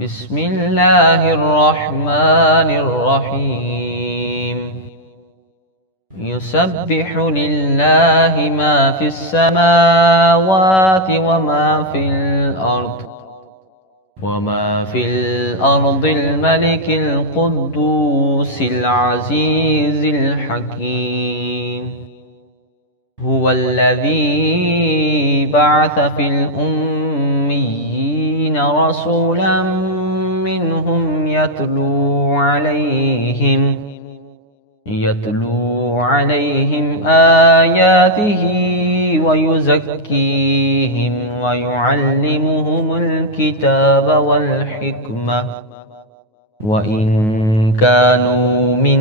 بسم الله الرحمن الرحيم يسبح لله ما في السماوات وما في الأرض الملك القدوس العزيز الحكيم هو الذي بعث في الأميين رسولا منهم يتلو عليهم آياته ويزكيهم ويعلمهم الكتاب والحكمة وإن كانوا من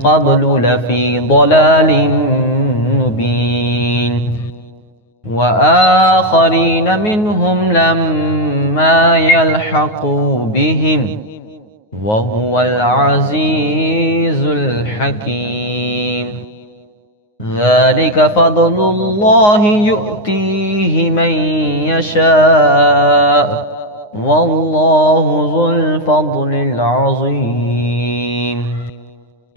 قبل لفي ضلال مبين وآخرين منهم لما يلحقوا بهم وهو العزيز الحكيم ذلك فضل الله يؤتيه من يشاء والله ذو الفضل العظيم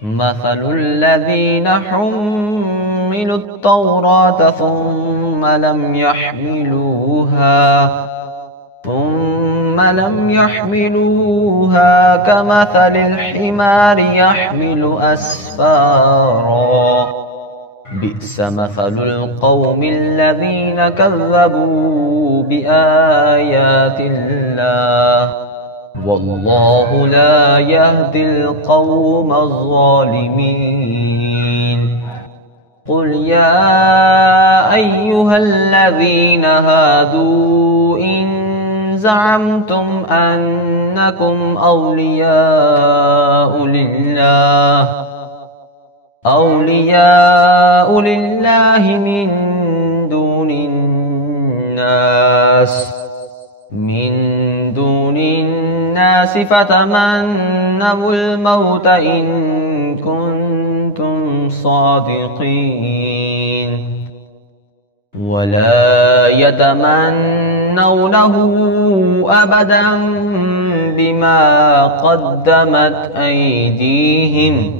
مثل الذين حملوا التوراة ثم لم يحملوها كمثل الحمار يحمل أسفارا بئس مثل القوم الذين كذبوا بآيات الله والله لا يهدي القوم الظالمين قل يا أيها الذين هادوا إن زعمتم أنكم أولياء لله من دون الناس فتمنوا الموت إن كنتم صادقين ولا يتمنونه أبدا بما قدمت أيديهم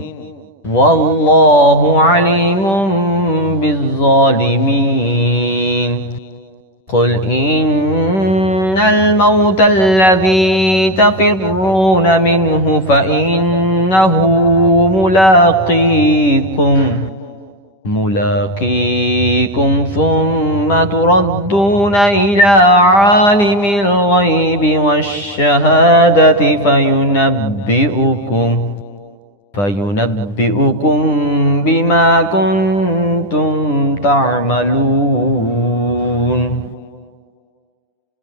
والله عليم بالظالمين قل إن الموت الذي تفرون منه فإنه ملاقيكم ثم تردون إلى عالم الغيب والشهادة فينبئكم بما كنتم تعملون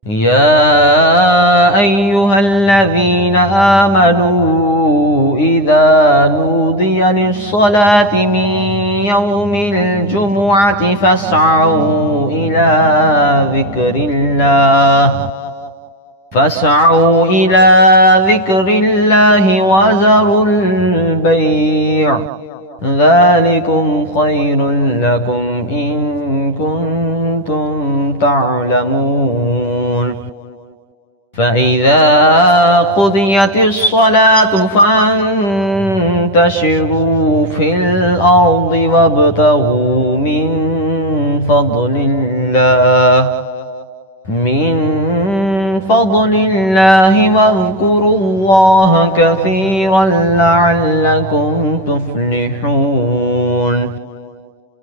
يا أيها الذين آمنوا إذا نودي للصلاة من يوم الجمعة فاسعوا إلى ذكر الله وذروا البيع ذلكم خير لكم إن كنتم تعلمون فإذا قضيت الصلاة فانتشروا في الأرض وابتغوا من فضل الله واذكروا الله كثيرا لعلكم تفلحون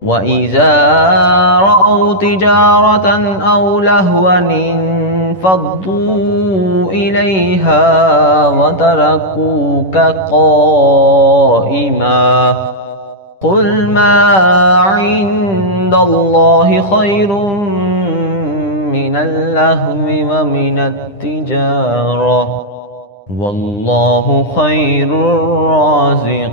وإذا رأوا تجارة أو لهوا انفضوا إليها وتركوك قائما قل ما عند الله خير من اللهو ومن التجارة والله خير الرازقين